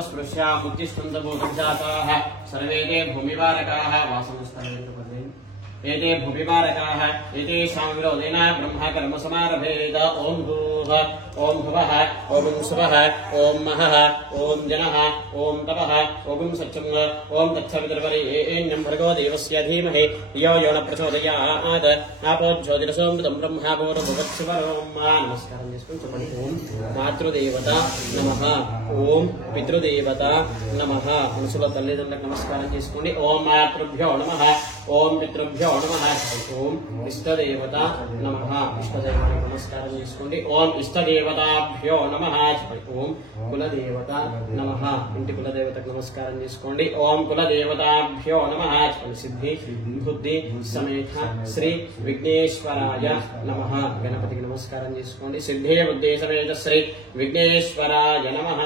स्पृश्यामुच्चिष्टन्तभूतजाताः सर्वे ते भूमिवारकाः वासनस्थले एते भूमिवारकाः एतेषां विरोधेन ब्रह्म कर्म समारभेत ओं भूः ओं भुवः ओं सुवः ओं महः ओं जनः ओं तपः ओं सत्यं ओं तत्सवितुर्वरेण्यं भर्गो देवस्य धीमहि धियो यो न प्रचोदयात् आपो ज्योतिरसोऽमृतं ब्रह्मा भूर्भुवस्सुवरों नमस्कारं చేసుకొని ఓం మాతృదేవత నమః ఓం పితృదేవత నమః మనసులో తల్లిదండ్రులకు నమస్కారం చేసుకోండి ఓం మాతృభ్యో నమః ఓం పితృభ్యో నమః ఓం ఇష్టదేవత నమః ఇష్టదేవానికి నమస్కారం చేసుకోండి ఓం ఇష్టదేవతాభ్యో నమః ఓం కులదేవత నమః ఇంటి కులదేవతకు నమస్కారం చేసుకోండి ఓం కులదేవతాభ్యో నమః సిద్ధి బుద్ధి సమేత శ్రీ విఘ్నేశ్వరాయ నమః గణపతికి నమస్కారం చేసుకోండి సిద్ధి బుద్ధి సమేత శ్రీ విఘ్నేశ్వరాయ నమః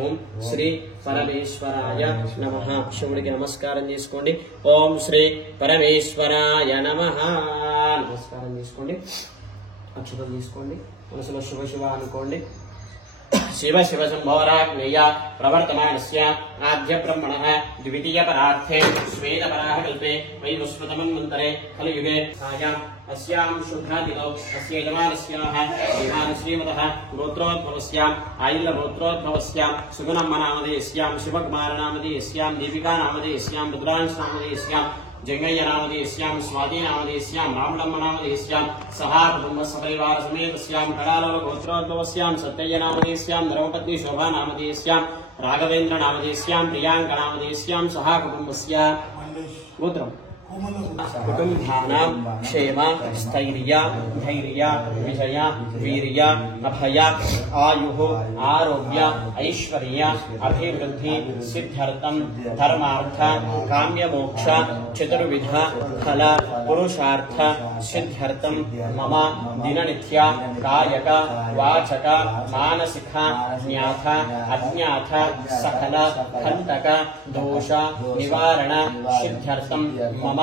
ఓం శ్రీ పరమేశ్వరాయ నమః శివుడికి నమస్కారం చేసుకోండి ఓం శ్రీ పరమేశ్వరాయ నమః నమస్కారం చేసుకోండి అక్షతలు తీసుకోండి మనసులో శివ శివ అనుకోండి शिव शिव संभवराज्ञया प्रवर्तमानस्य आद्य ब्रह्मणः द्वितीय परार्थे श्वेत पराः कल्पे वैवस्वतमन्वन्तरे कलियुगे सायाम् अस्यां शुभ्रादिनौ अस्य यजमानस्याः श्रीमानश्रीमतः गोत्रोद्भवस्याम् आयुर्गोत्रोद्भवस्यां सुगुणम्मनामधेयस्यां शिवकुमारनामधेयस्यां दीपिकानामधेयस्यां रुद्रांशनामधेयस्यां जंगय्यनामधेयस्यां स्वातीनामधेयस्यां रामणम्मनामधेयस्यां सहा कुटुम्बसपरिवार समेतस्यां कडालवगोत्रोद्भवस्यां सत्यय्यनामधेयस्यां धर्मपत्नी शोभानामधेयस्यां राघवेन्द्रनामधेयस्यां प्रियांकनामधेयस्यां सहा कुटुम्बस्य गोत्रम् कुटुम्बानां क्षेम स्थैर्य धैर्य विजय वीर्य अभय आयुः आरोग्य ऐश्वर्य अभिवृद्धि सिद्ध्यर्थं धर्मार्थ काम्यमोक्ष चतुर्विध फल पुरुषार्थ सिद्ध्यर्थं मम दिननित्य कायक वाचक मानसिक ज्ञात अज्ञात सकल कंटक दोष निवारण सिद्ध्यर्थं मम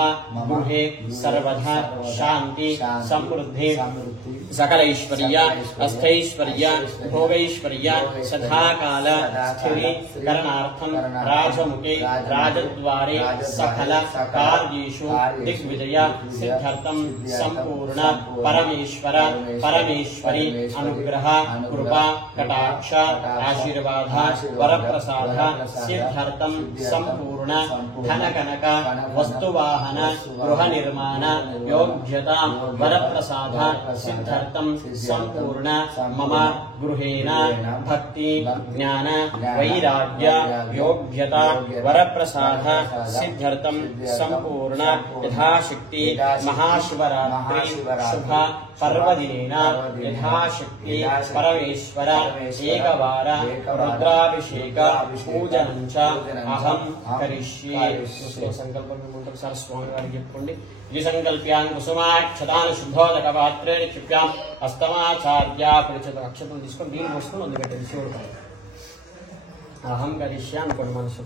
गृहे सर्वदा शांति समृद्धि सकल ऐश्वर्य अस्थैश्वर्य भोगैश्वर्य सदाकाल स्थिरीकरणार्थं राजमुखे राजद्वारे सकल कार्येषु दिग्विजय सिद्ध्यर्थं संपूर्ण परमेश्वर परमेश्वरी अनुग्रह कृपा कटाक्ष आशीर्वाद वरप्रसाद सिद्ध्यर्थं संपूर्ण धनकनक वस्तुवाहन गृह निर्माण योग्यता वरप्रसाद सिद्ध्यर्थं संपूर्ण मम गृहेण भक्ति ज्ञान वैराग्य योग्यता वरप्रसाद सिद्ध्यर्थं संपूर्ण यथाशक्ति महाशिवरात्रि शुभ पर्वदिनेन यथाशक्ति परमेश्वर एकवार रुद्राभिषेक पूजनं च अहं करिष्ये संकल्प सार स्वामी वारी చెప్పుకోండి ఈ సంకల్ప్యాన్ కుసుమాక్షతాన్ శుద్ధోదక పాత్రేణ క్షిప్యాం అస్తమాచార్య పరిచత అక్షతలు తీసుకొని నీళ్ళు పోసుకొని వదిలిపెట్టండి శివుడు అహం కరిష్య అనుకోండి మనసు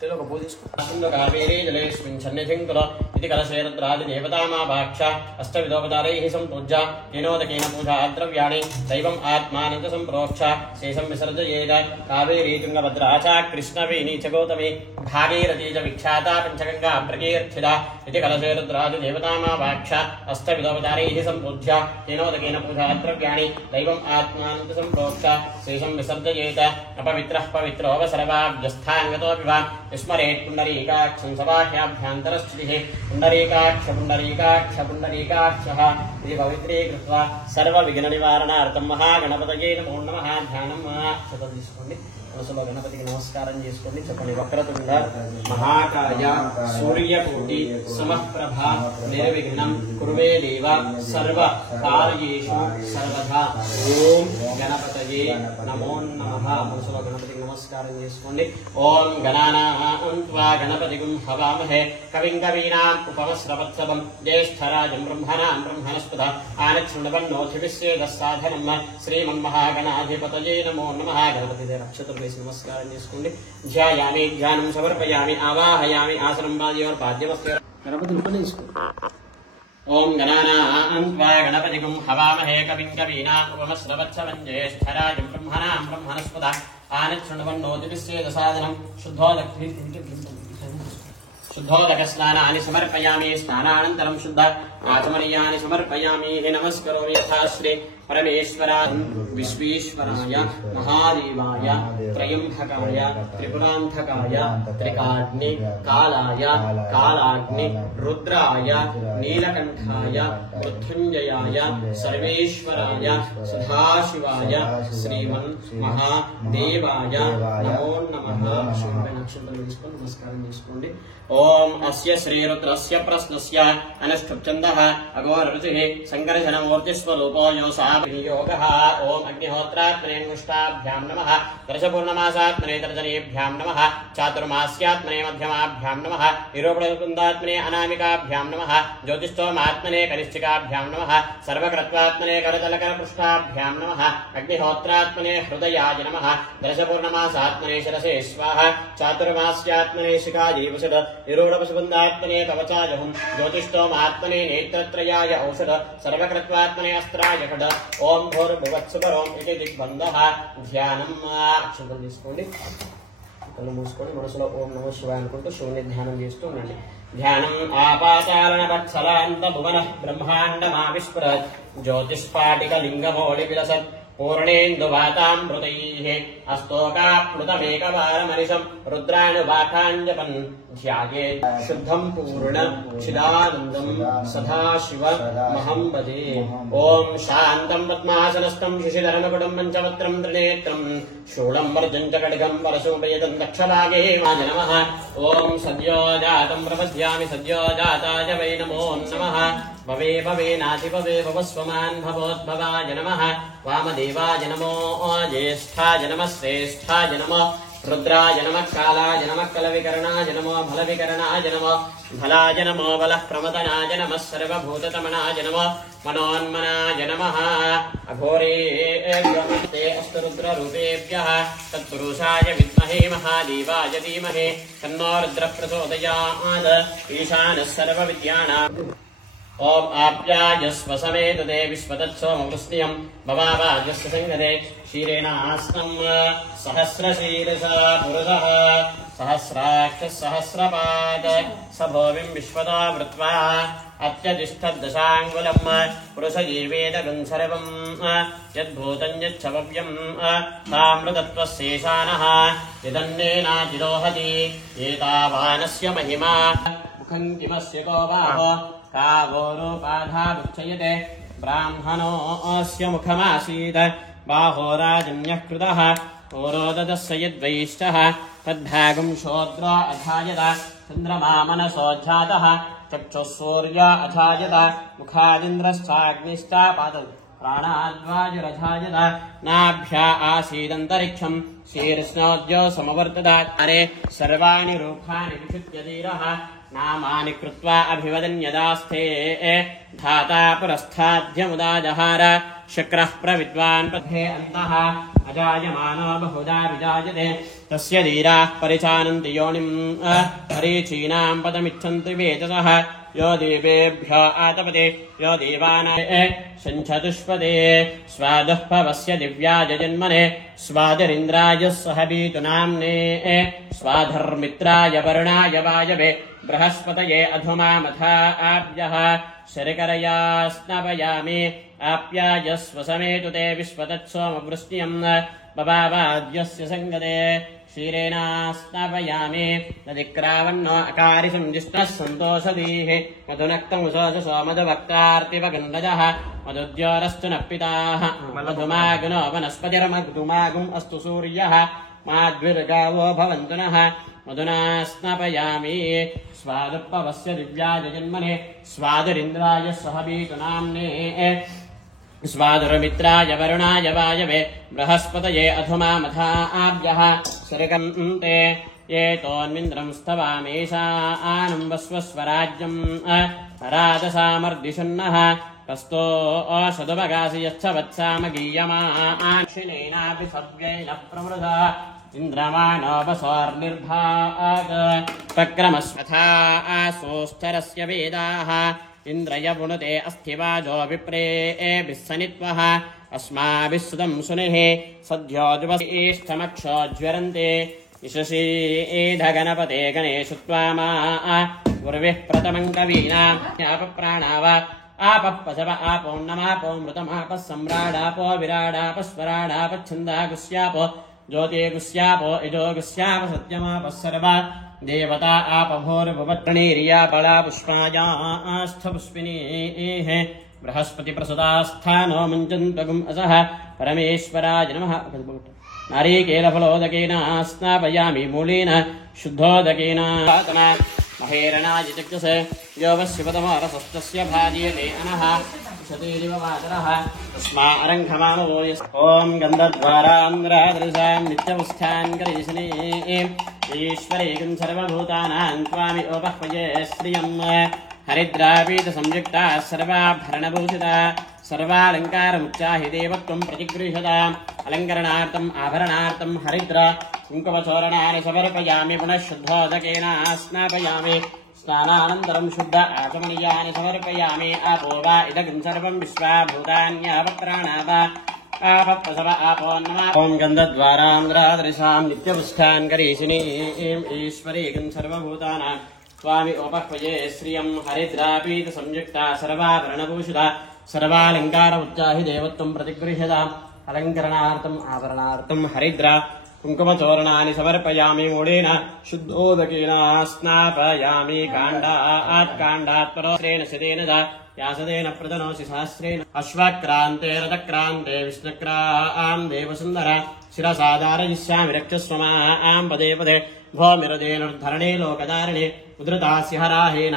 తెలుగు పూజించుకుంటూ కావేరీ జలేస్మిన్ సన్నిధిం కుల ఇది కలశేరద్రాది దేవతామాభాక్ష అష్టవిధోపచారైః సంపూజ్య కేనోదకేన పూజా ద్రవ్యాణి దైవం ఆత్మానంద సంప్రోక్ష శేషం విసర్జయేద కావేరీ తుంగభద్రా చ కృష్ణవేణీ చ గౌతమి భాగీరథీ చ విఖ్యాతా పంచగంగా ప్రకీర్తిత ఇది కలశేరద్రాది దేవతామాభాక్ష అష్టవిధోపచారైః సంపూజ్య కేనోదకేన పూజా ద్రవ్యాణి దైవం ఆత్మానంద సంప్రోక్ష శేషం విసర్జయేత అపవిత్రః పవిత్రోవసర్వాభ్యస్థాంగతో వివా स्मरेत् पुण्डरीकाक्षं सबाह्याभ्यन्तरस्थितिः पुण्डरीकाक्ष पुण्डरीकाक्ष पुण्डरीकाक्षः इति पवित्रीकृत्वा सर्वविघ्ननिवारणार्थं महागणपतये नमो नमः ध्यानं शतं తీసుకోండి మనసులో గణపతికి నమస్కారం చేసుకోండి చెప్పండి వక్రతుండ మహాకాయ సూర్యకోటి సమప్రభ నిర్విఘ్నం కుర్వే దేవ సర్వ కార్యేషు సర్వదా ఓం గణపతయే నమో నమః మనసులో గణపతికి నమస్కారం చేసుకోండి ఓం గణానాం త్వా గణపతిగుం హవామహే కవిం కవీనాం ఉపమశ్రవత్సవం జ్యేష్ఠరాజం బ్రహ్మణాం బ్రహ్మణస్పద ఆనచ్ఛృణవన్నోతిభిస్సేదస్సాధనం శ్రీమన్మహాగణాధిపతయే నమో నమః గణపతి నక్షత్రం नमस्कार ध्यायामि ध्यानं समर्पयामि आवाहयामि आसनं पाद्यमस्ते गणपति ओं गणानां त्वा गणपतिगुं हवामहे कविं कवीनाम् उपमश्रवत्सवं ज्येष्ठराजं ब्रह्मणां ब्रह्मणस्पदा आनच्छृण्वन्नोतिभिस्येदसादनं शुद्धोदकस्नानानि समर्पयामि स्नानानन्तरं शुद्ध आचमनीयानि समर्पयामि नमस्करोमि यथा श्री परमेश्वराय विश्वेश्वराय महादेवाय त्रयंबकाय त्रिपुरांतकाय त्रिकाग्नि कालाय कालाग्नि रुद्राय नीलकंठाय मृत्युंजयाय सर्वेश्वराय सदाशिवाय श्रीमन् महादेवाय नमो नमः। नमस्कारं చేసుకోండి। ओम अस्य श्रीरुद्रस्य प्रश्नस्य अनुष्ठुप्छन्दः अघोररुचिः सङ्कर्षणमूर्तिस्वरूपो योगः। ओम अग्निहोत्रात्मने मुष्टाभ्यां नमः। दर्शपूर्णमासात्मने तर्जनीभ्यां नमः। चातुर्मास्यात्मने मध्यमाभ्यां नमः। निरूपणकुन्दात्मने अनामिकाभ्यां नमः। ज्योतिष्ठोमात्मने कनिष्ठिकाभ्यां नमः। सर्वकृत्वात्मने करतलकरपृष्ठाभ्यां नमः। अग्निहोत्रात्मने हृदयाय नमः। दर्शपूर्णमासात्मने शिरसे स्वाहा। चातुर्मास्यात्मने शिखाजीवसद निरूढपशुबन्धात्मने कवचाजहुं। ज्योतिष्ठोमात्मने नेत्रत्रयाय औषध। सर्वकृत्वात्मने अस्त्राय खड। ओम भूर्भुवत्सुभरोम इति दिग्बन्धः। ध्यानं అక్షంతలు తీసుకోండి। కళ్ళు మూసుకొని మనసులో ఓం నమః శివాయ అనుకుంటూ శివుని ధ్యానం చేస్తూ ఉండండి। ధ్యానం ఆపాతాళన వత్సలాంత భువన బ్రహ్మాండమావిస్ఫురత్ జ్యోతిష్పాటికలింగమౌళి విలసత్ पूर्णेन्दुवातामृतैः अस्तोकाप्लुतमेकवारमनिशं रुद्रानुवाकाञ्जपन् ध्यायेत् शुद्धं पूर्ण चिदानन्दं सदाशिवमहं भजे। ओम शान्तं पद्मासनस्थं शिशिधरमकुटं पञ्चवक्त्रं त्रिनेत्रं शूलं वर्जं च खड्गं वरसोपयतं दक्षभागे नमः। ओम सद्यो जातं प्रपद्यामि सद्यो जाताय वै नमो नमः। भवे भवे नाति भवे भवस्वमान् भवोद्भवाय नमः। वामदेवाय नमो ज्येष्ठाय नमः श्रेष्ठाय नमः रुद्राय नमः कालाय नमः कलविकरणाय नमः भलविकरणाय नमः भलाय नमो बलः प्रमदनाय नमः सर्वभूततमनाय नमः मनोन्मनाय नमः। अघोरेभ्यस्ते अस्तरुद्ररूपेभ्यः तत्पुरुषाय विद्महे महादेवाय धीमहि तन्नो रुद्रः प्रचोदयात्। ईशानः सर्वविद्यानाम्। ओम आप्याजस्व समेतते विश्वतत्सोमवृष्ण्यं भवावाजस्य संगते क्षीरेणास्तं सहस्रशीर्षा पुरुषः सहस्राक्षः सहस्रपाद स भूमिं विश्वतो वृत्वा अत्यतिष्ठद्दशाङ्गुलं पुरुषजीवेदगं सर्वं यद्भूतं यच्छव्यं तामृतत्वस्येषानः यदन्नेनाजिरोहति एतावानस्य महिमा मुखं किमस्य को बाहो कावोरोपाधामुच्यते ब्राह्मणोऽस्य मुखमासीत् बाहोराजन्यः कृतः ओरोददस्य यद्वैष्टः तद्भागं शूद्रो अधायत चन्द्रमा मनसोज्झातः चक्षुः सूर्य अधायत मुखादिन्द्रश्चाग्निश्चापातत् प्राणाद्वायुरधायत नाभ्या आसीदन्तरिक्षं शीर्ष्णोद्यो समवर्तत अरे सर्वाणि रूपाणि विचित्य धीरः नामानि कृत्वा अभिवदन्यदास्ते धाता पुरस्थाद्यमुदा जहार शक्रः प्रविद्वान् पथे अन्तः अजायमानो बहुधा विजायते तस्य धीराः परिचानन्ति योनिम् परीचीनां पदमिच्छन्ति वेतसः यो देवेभ्यो आतपते यो देवानाय सञ्चतुष्पदे स्वादः पवस्य दिव्याय जन्मने स्वादरिन्द्राय सहबीतु नाम्ने स्वाधर्मित्राय वरुणाय वायवे बृहस्पतये अधुमामथा आभ्यः शर्करया स्नापयामि आप्याजस्व समेतु ते विश्वतत्सोमवृष्ण्यं बभावाद्यस्य सङ्गते क्षीरेण स्नापयामि नदिक्रावन्नो अकारिषं जिष्णः सन्तोषदीः मधुनक्तमुषोषसो मधुभक्तार्तिवगण्डजः मधुद्योरस्तु नः पिताः मधुमागुनो वनस्पतिर्मधुमागुम् अस्तु सूर्यः माद्विर्गावो भवन्तु नः मधुना स्नापयामि स्वादुपवस्य दिव्याय जन्मने स्वादुरिन्द्राय सहबीतु नाम्ने स्वादुर्मित्राय वरुणाय वायवे बृहस्पतये अधुमामथा आभ्यः शर्कन्ते ये तोन्मिन्द्रं स्तवामेषानं वस्वस्वराज्यम् राजसामर्दिषुन्नः कस्तो ओषधुपगासि यच्छ वत्सामगीयमाक्षिणेनापि सव्येन प्रवृधा इन्द्रमाणोपसोर्निर्भाग प्रक्रमस्वथा आसोश्चरस्य वेदाः इंद्रय पुनुते अस्थिवाजो विप्रेभिः सनित्वः अस्माभिः सुतं सुनिः सद्योजुवष्ठमक्षो ज्वरन्ते यशसी गणपते गणेशत्वामा गुरुभिः प्रथमं कवीनापप्राणाव आपपसव आपोन्नमापो मृतमापः सम्राडापो विराडापस्वराडापच्छन्दागुस्यापो ज्योतिगुस्यापो इजोगुस्याप सत्यमापः सर्वा देवता आपभोर्भुवत्रणीर्या बला पुष्पायास्थपुष्पिनीः बृहस्पति प्रसदास्थानो मुञ्चन्त्वगुम् असः परमेश्वराय नमः नारीकेलफलोदकेन स्नापयामि मूलेन शुद्धोदकेन महेरणाय चक्षुषे योगशिवतमरसस्तस्य भाजीयते अनः शतेरिव वातरः तस्मा अरङ्घमामवो ॐ गन्धद्वारान्द्रादृशां नित्यवस्थान् करीशने ईश्वरेकं सर्वभूतानां त्वामि उपह्वये श्रियम् हरिद्रापीठ संयुक्ता सर्वाभरणभूषिता सर्वालङ्कारमुच्चाहि देवत्वं प्रतिगृह्यता अलङ्करणार्थम् आभरणार्थं हरिद्रा कुङ्कुमचोरणानि समर्पयामि पुनः शुद्धोदकेन स्नापयामि स्नानानन्तरं शुद्ध आचमनीयानि समर्पयामि आपो वा इदं सर्वं विश्वाभूतान्यापप्राणाव आपप्रसव आपो नमः ॐ गन्धद्वारान्द्रादृशां नित्यपुष्टान् करीशिनी ईश्वरेकं सर्वभूतानां स्वामी उपह्वये श्रियं हरिद्रापीठ संयुक्ता सर्वाभरणभूषिता सर्वालङ्कार उच्चाहि देवत्वं प्रतिगृह्यता अलङ्करणार्थम् आभरणार्थं हरिद्रा कुङ्कुमचोरणानि समर्पयामि मूलेन शुद्धोदकेन स्नापयामि काण्डात् परोश्रेण शतेन व्यासदेन प्रतनोसि सहस्रेण अश्वक्रान्ते रथक्रान्ते विष्णुक्रां देवसुन्दर शिरसा धारयिष्यामि रक्षस्व मां पदे पदे भौमिरदेनुर्धरणे लोकधारिणे उद्धृतास्य हराहेन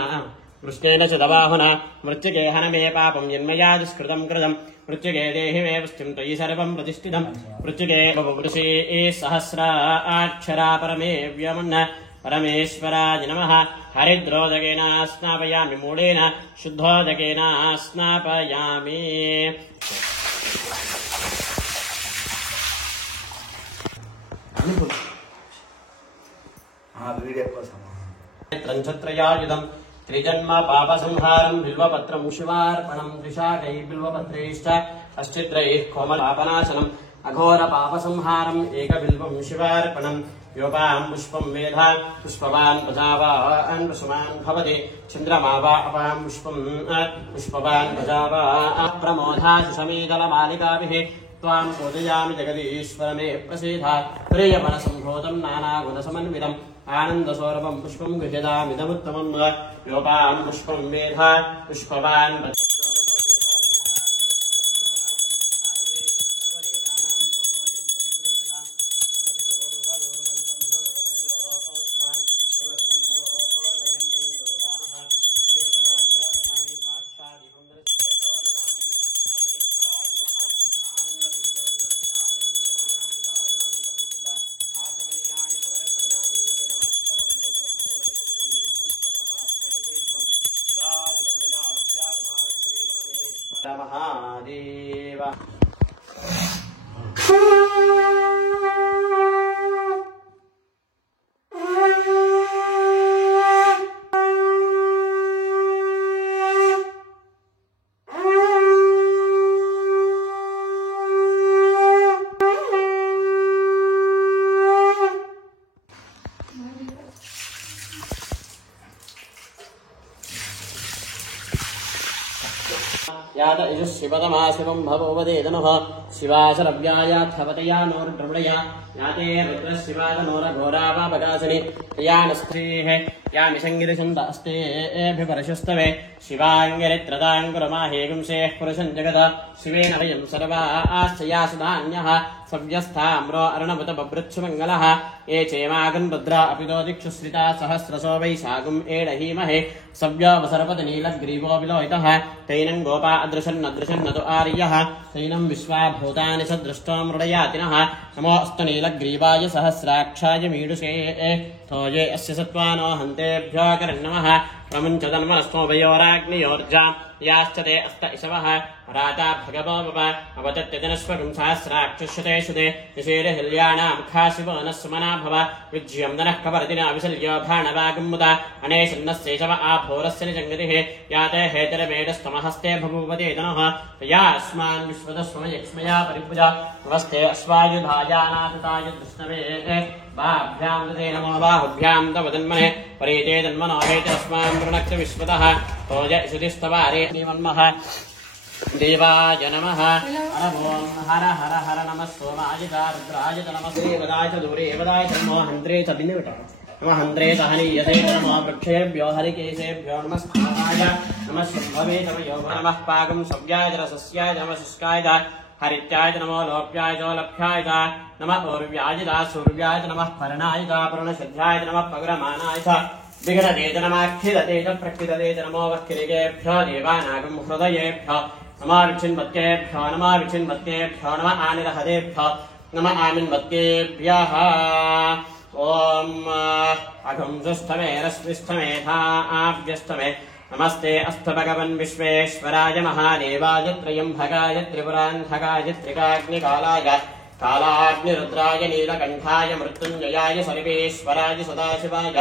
कृष्णेन च दबाहुना मृत्युके हनमे पापं यन्मया दुष्कृतं कृतं मृत्युके देहि मे पुष्टिं त्वयि सर्वं प्रतिष्ठितं मृत्युके वपुषे सहस्राक्षरा परमे व्यमुन्न परमेश्वराय नमः हरिद्रोदकेन स्नापयामि मूलेन शुद्धोदकेन स्नापयामि त्रंछत्रयायुधं त्रिजन्म पापसंहारं बिल्वपत्रं शिवार्पणं त्रिशाकैः बिल्वपत्रैश्च अष्टित्रैः कोमलापनाशनम् अघोरपापसंहारम् एकबिल्वं शिवार्पणं योपां पुष्पं वेधा पुष्पवान् प्रजावान् पशुमान् भवति चन्द्रमा वा अपां पुष्पं पुष्पवान् प्रजावा प्रमोधा सुषमीदलमालिकाभिः त्वां पूजयामि जगदीश्वर मे प्रसीदा प्रियमनसम्भूतं नानागुणसमन्वितम् आनन्दसौरभं पुष्पं गृह्यतामिदमुत्तमं योपां पुष्पं वेधा पुष्पवान् महादेव यात इजुः शिवतमा शिवं भवोपदेतनुः शिवाशरव्यायाथवतया नोर्द्रमणया याते रुद्रशिवादनोरघोरावापकासनि यानस्त्रीः यामिषङ्गिरिशन्दास्तेऽभिपरशस्तवे शिवाङ्गिरित्रदाङ्कुरमाहेगुंसेः पुरुषं जगद शिवेन वयं सर्वाश्चयासुधान्यः सव्यस्थाम्रो अर्णवतबभृच्छुमङ्गलः ये चेमागन् रुद्रा अपितो दिक्षुश्रिता सहस्रशो वैशागुम् एडहीमहे सव्योऽवसरपतिनीलग्रीवो विलोहितः तैनं गोपा अदृशन्नदृशन्नतु आर्यः तैनं विश्वाभूतानि सदृष्टो मृडयातिनः नमोऽस्तु नीलग्रीवाय सहस्राक्षाय मीडुषे थोये अस्य सत्त्वानो हन्तेभ्यो करन्नमः प्रमुञ्चतन्मनस्तोभयोराग्नियोर्जा याश्च ते अस्त इषवः राता भगवो भव अवतत्यजनस्वगं सहस्राक्षश्यते शुदे निषेदहिल्याणामुखा शिवो नः सुमना भव विज्यं दनः कवर्दिना विशल्यो भाणवागं मुदा अनेशन्नस्यैषव आभोरस्य निजङ्गतिः याते हेतरमेडस्तमहस्ते बभूवते तनः तया अस्मान् विश्वदस्वमयक्ष्मया परिपूजा नमस्ते अश्वायुधायानाथताय कृष्णवे बाभ्यां दते नमो बाहुभ्यां तव तन्मने परीते तन्मनो हेतरस्मान् वृणक्ष विश्वतः तोज इषुतिस्तवारे निमन्मः देवाय नमः नमो हर हर हर नमः सोमाय रुद्राय नमः देवदाय दूरे वदाय नमो हन्त्रे तदिनवट नमः हन्त्रे सहनीयते नमः वृक्षेभ्यो हरिकेशेभ्यो नमस्काराय नमः शम्भवे नमः नमः पागं सव्याय रसस्याय नमः शुष्काय हरित्याय नमो लोप्याय लभ्याय नमः और्व्याय सूर्याय नमः पर्णाय पर्णशध्याय नमः पगरमानाय विघ्नते च नमाक्षिदते च प्रक्षिदते च नमो वक्किरिकेभ्यो देवानागं हृदयेभ्यो नमः विचिन्वत्येभ्यो नमः विचिन्वत्येभ्यो नमः आनिरहदेभ्यो नमः आमिन्वत्येभ्यः ॐ अघुंसुष्ठमे रश्मिष्ठमेधाभ्यष्टमे नमस्ते अस्तु भगवन् विश्वेश्वराय महादेवाय त्र्यम्बकाय त्रिपुरान्धकाय त्रिकाग्निकालाय कालाग्निरुद्राय नीलकण्ठाय मृत्युञ्जयाय सर्वेश्वराय सदाशिवाय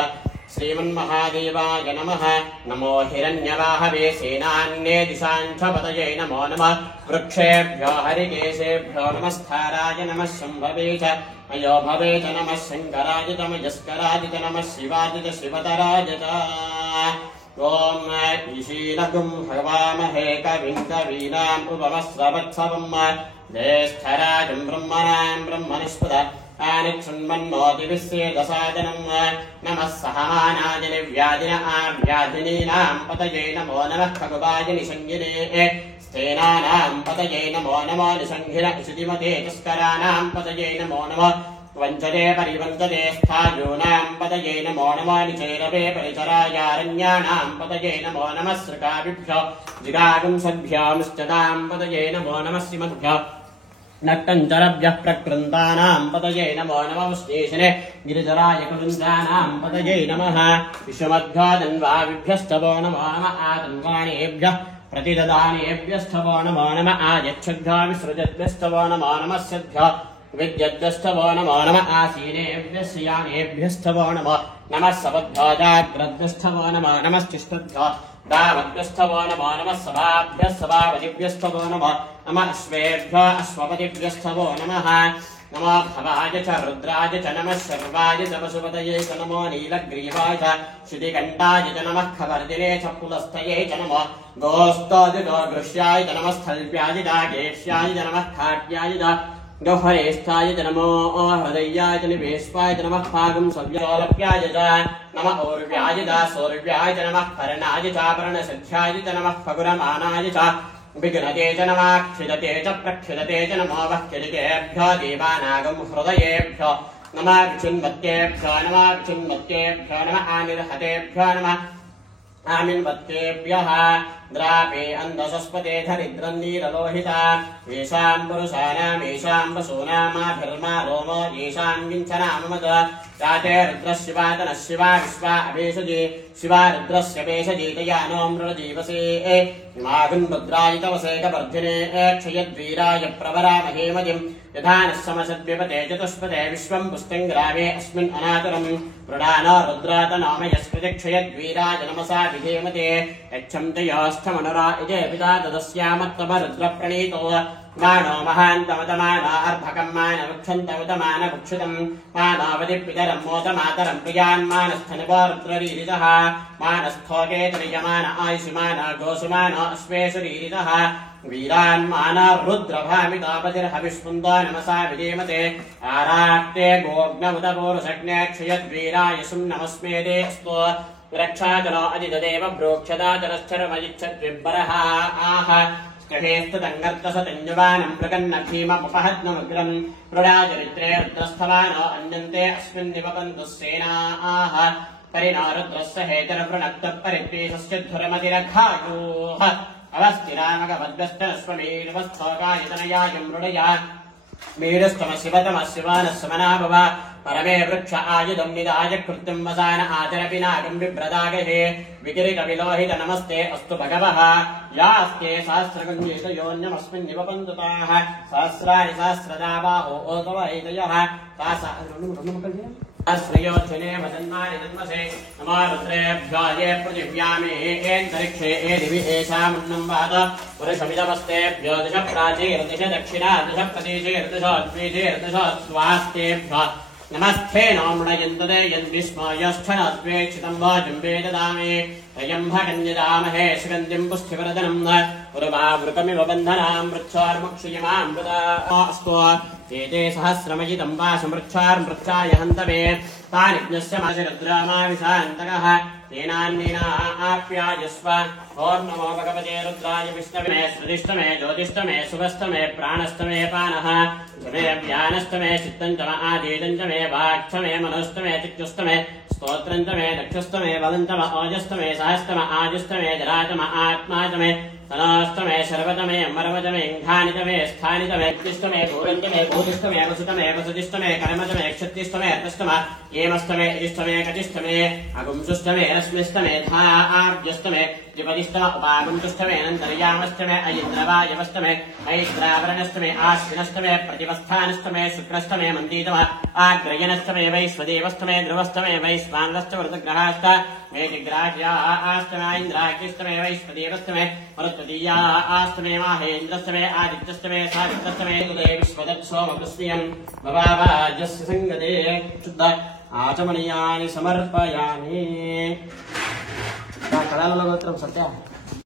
श्रीमन्महादेवाय नमः नमो हिरण्यवाहवे सेनान्ये दिशाञ्छपतये नमो नमः वृक्षेभ्यो हरिकेशेभ्यो नमस्काराय नमः शम्भवे च अयो भवे च नमः शङ्कराय च मयस्कराय च नमः शिवाय च शिवतराय च ॐ ईशीलगुं हवामहे कविं कवीनाम् उपमस्रवत्सवम् ज्येष्ठराजं ब्रह्मणां ब्रह्मनिष्पद आनिक्षुन्मन्नोतिविश्वेदसादनम् नमः सहमानाय निव्याजिन आव्याजिनीनां पतये नमो नमः खगुवाय निषङ्गिने स्थेनानां पतये नमो नमो निषङ्गिन इषुतिमते तस्कराणां पतये नमो नमः वञ्चते परिवञ्चते स्थायूनां पतये नमो नमः निचैरवे परिचरायारण्याणां पतये नमो नमः सृकाभिभ्यो जिगागुंसद्भ्योमुश्चतां पतये नमो नमः श्रीमद्भ्यो नक्तञ्चरभ्यः प्रकृन्तानां पतये नमो नमः उष्णीषणे गिरिजराय कुरुन्दानां पतये नमः विश्वमद्भ्यो धन्वाभिभ्यस्तवो नमो नमः आतन्वाणेभ्यः प्रतिददानेभ्यस्तवो नमो नमः आयच्छद्भ्यो विसृजद्भ्यस्तवो नमो नमः सद्भ्यो विद्यद्भ्यस्तवो नमो नमः आसीनेभ्यस्यानेभ्यस्तवो नमो नमः सपद्भ्यो जाग्रद्भ्यस्तवो नमो नमश्चिष्टद्भ्यो दावद्भ्यस्तवो नमो नमः सभाभ्यः सभापतिभ्यस्तवो नमो नमः अश्वेभ्यो अश्वपतिभ्यस्तवो नमः नमो भवाय च रुद्राय च नमः शर्वाय च पशुपतये च नमो नीलग्रीवाय च श्रुतिकण्ठाय च नमः खवर्दिने च पुलस्तये च नमो गोस्तोदिगोगृष्याय च नमः स्थल्प्याय च गेष्याय च नमः खाट्याय च गह्वरेष्ठाय च नमो हृदयाय च निवेश्वाय च नमः पागं सव्योलप्याय च नमः और्व्याय च सौर्व्याय च नमः पर्णाय च पर्णसध्याय च नमः फगुरमानाय च विघ्नते च नमः क्षिदते च प्रक्षिदते च नमो वह्यदिकेभ्यो देवानागं हृदयेभ्यो नमः विचिन्वत्येभ्यो नमः आनिर्हतेभ्यो नमः आमिन्वत्येभ्यः द्रापे अन्धसस्पते धरिद्रन्नीरलोहिता येषां पुरुषाणाम् येषां वसूनामाभिर्मा रोमो येषां किञ्चनाममद राते रुद्रशिवातनः शिवा विश्वा अपेशजे शिवा रुद्रस्य पेशजीतया नो मृळजीवसे मागुन् रुद्राय तवसे कवर्धिने क्षयद्वीराय प्रवरामहेमजिम् यथा नः समसद्विपते चतुष्पते विश्वं पुष्टिङ्ग्रामे अस्मिन् अनातरम् मृडानो रुद्रातनामयस्कृति क्षयद्वीराय नमसा विधेमते यच्छन्ति योऽस्थमनुरा इजे पिता तदस्यामत्तम रुद्रप्रणीतो मानो महान्तमतमाना अर्भकं मानवक्षन्तमुतमानभुक्षितम् मानावधिपितरं मोदमातरं प्रियान्मानस्थनिपो रुद्ररीरितः मानस्थोके त्रियमान आयुषिमान गोसुमान अश्वेषुरीरितः वीरान्मान रुद्रभामितापतिर्हविष्पुन्दो नमसा विधीमते आराक्ते गोग्नमुदपूरुषज्ञे क्षयद्वीराय सुं नमस्मेदे अस्तु रक्षाचरो अजितदेव प्रोक्षदाचरश्चरमजिच्छद्विब्बरः आह स्तहेस्तदङ्गर्तसतञ्जुवानं मृगन्नभीममुपहद्नमुग्रम् मृडाचरित्रे रुद्रस्थवानो अन्यन्ते अस्मिन्निवपन्तु सेनाः परिणो रुद्रस्य हेतरवृणक्तः परिद्वेषस्य धुरमतिरघायोः अवस्थिरामगवद्भ्यस्तस्वमेणवस्थोकायतनयाय मृडया मेरुस्तमशिवतमः शिवानः समना भव परमे वृक्ष आयुधं निदाय कृत्यं वसान आचरपिनाकं बिभ्रदागहे विकिरिकविलोहित नमस्ते अस्तु भगवः यास्ते सहस्रगुण्येतयोन्यमस्मिन् निवपन्तुताः सहस्राणि सहस्रदा बाहो ओतवैतयः श्रियोच्छने वदन्मानि नन्मसे नमो रुद्रेभ्यो ये पृथिव्यामे एन्तरिक्षे ए दिवि एषामन्नं वाद पुरुषमिदमस्तेभ्यो दश प्राचीर्दश दक्षिणा दश प्रदेशेर्दश द्विजेर्दश स्वास्तेभ्यो नमस्ते नोमृणयन्तदे यद्विस्मयस्थनद्वेक्षितं वाचं वेददामे त्र्यम्बकन्यदामहे सुगन्धिं पुष्टिवर्धनं उर्वावृकमिव बन्धनां मृच्छोर्मुक्षियमामृतास्तु एते सहस्रमयितं वाशमृच्छार्मृच्छाय हन्तवे तानिज्ञस्य माशिरुद्रामाविशान्तकः तेनान्येनाप्यायस्व ॐ नमो भगवते रुद्राय विष्णवे श्रुतिष्टमे ज्योतिष्टमे सुभस्तमे प्राणस्तमे पानः मे व्यानस्तमे चित्तञ्चम आदितञ्चमे वाक्ष्मे मनोस्तमे चित्तुस्तमे स्तोत्रञ्चमे दक्षस्तमे वदन्तम ओजस्तमे सहस्तम आजुस्तमे जरातम आत्मातमे तनोस्तमे शर्वतमे मरवतमे घानितमे स्थानितमे तिष्टमे भूरञ्चमे भूतिष्टमे वसुतमे वसुतिष्टमे कर्मतमे क्षत्तिष्टमे अर्थस्तम एमस्तमे इष्टमे कटिष्टमे अगुंसुष्टमे रश्मिष्टमे धार्यस्तमे द्विपदिष्टम उपागुंतुष्टमे अनन्तर्यामस्तमे अयिन्द्रवायवस्तमे ऐन्द्रावरणस्तमे आश्विनस्तमे प्रतिवस्थानस्तमे शुक्रस्तमे मन्दीतम आग्रयणस्तमे वैश्वदेवस्तमे ध्रुवस्तमे वैश्वानरश्च वृतग्रहाश्च मेतिग्राह्या आस्तमे इन्द्राग्निस्तमे वैश्वदेवस्तमे मरुत्तदीया आस्तमे माहेन्द्रस्तमे आदित्यस्तमे सादित्यस्तमे विश्वदत्सोमपुष्यन् भवावाजस्य सङ्गते शुद्ध आचमनीयानि समर्पयामि कलालगोत्रं सत्य